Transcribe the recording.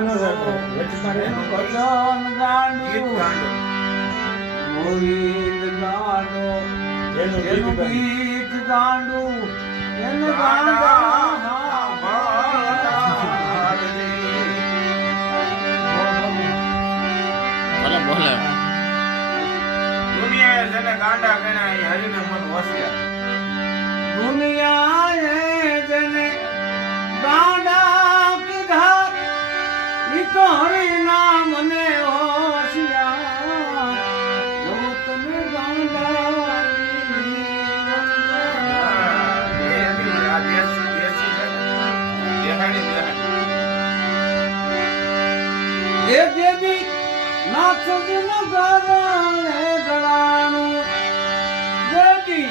ગાનો રાખો વચમાં એનું રહેવાનું. ભજન ગીત ગાંડું ગાંડો ગોવિંદ ગાંડો એનું ગીત એનું ગાનું. ગીત ગાંડું એને ગાંડા ગાંડા ભલે બોલે દુનિયાએ જેને ગાંડા ગણ્યા એ હરિને મન વસ્યા દુનિયાએ જેને ગાંડા કીધા ઈ તો હરિના મને હોશિયાર જો તમે ગાંડાની એ એની આ દેશી દેશી છે ને દેહાડી દેહાડી એ દેવી નાથજીનો ઘર ગળાનું દેવી